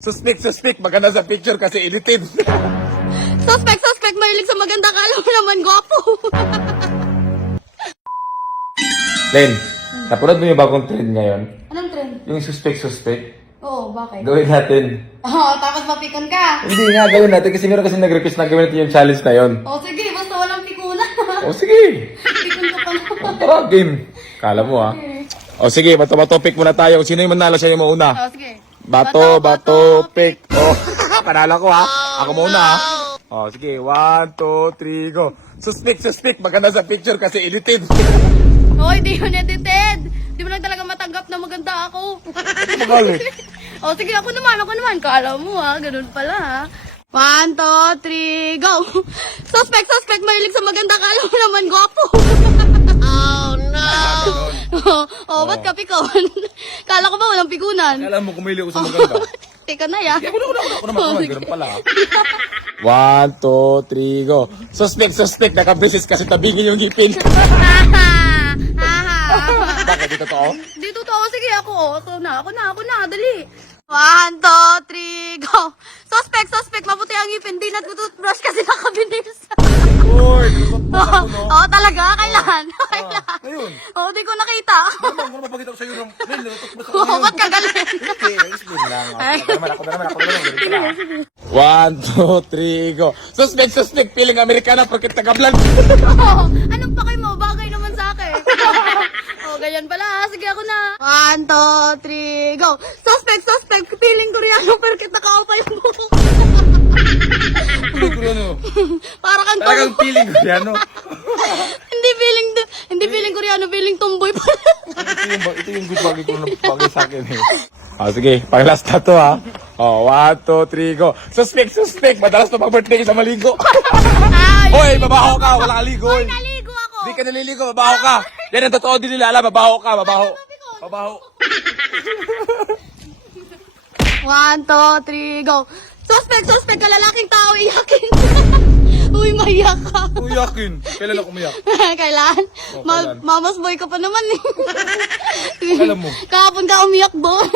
Suspect, maganda sa picture kasi edited. Suspect, mahilig sa maganda. Kala mo naman gwapo. Len, napanood mo yung bagong trend ngayon? Anong trend? Yung suspect. Oo, bakit? Gawin natin. Tapos mapikon ka. Hindi nga, gawin natin kasi meron kasi nag-request na gawin natin yung challenge na yun. Sige, basta walang pikunan. O sige, Pikon ka pa naman. tara game. Kala mo ha. O sige, bato-topic muna tayo. Sino yung manalo, siya yung mauna. Sige. Bato, pick. Oh, panalo ko ha. Ako muna ha. Oh, sige. 1, 2, 3, go. Suspect. Maganda sa picture kasi edited. Hoy, di yun edited. Di mo lang talaga matanggap na maganda ako. Magalit. Sige, ako naman. Kala mo ganun pala ha. 1, 2, 3, go. Suspect, mahilig sa maganda. Kala mo naman gwapo. Ba't ka pikon? Kala ko ba walang pikunan? Alam mo, kumili ko sa maganda. Teka na ya. Ako naman. Ganun pala. 1, 2, 3, go. Suspect. Nakabisis kasi tabingin yung ngipin. Bakit? Di totoo? Di totoo. Sige, ako na. Dali. 1, 2, 3, go. Suspect. Mabuti ang ngipin. Di na toothbrush kasi nakabinis. Uy, lumabas ako, no? Talaga? Kailan? Ayun. Di ko nakita. Ano mapakita ko sa'yo ng... Len, natutok ba sa Ba't ka galit? Hindi, explain lang. Ako na naman. 1, 2, 3, go. Suspect. Feeling Amerikana porque taga-vlog. Anong pakay mo? Bagay naman sa akin. Ganyan pala. Sige, ako na. 1, 2, 3, go. Suspect. Feeling Koreano pero kita naka-opa yung buko. Feeling ko ano? Para kang Talagang feeling ko yan, no? Hindi feeling Koreano, feeling tomboy pa. Ito yung good bagay ko na bagay sa akin eh. Sige, pang last na to ha. 1, 2, 3, go. Suspect. Madalas na pag-birthday sa maligo. Hoy, babaho ka, wala kang ligo. Hoy, naligo ako. Di ka naliligo, babaho ka. Yan ang totoo din nila alam, babaho ka, babaho. 1, 2, 3, go. Suspect ka, lalaking tao, iyakin. Uy, maiyak ka. Uyakin. Kailan ako umiyak? Kailan? Kailan? Mamas boy ka pa naman eh. Alam mo. Kahapon ka umiyak doon.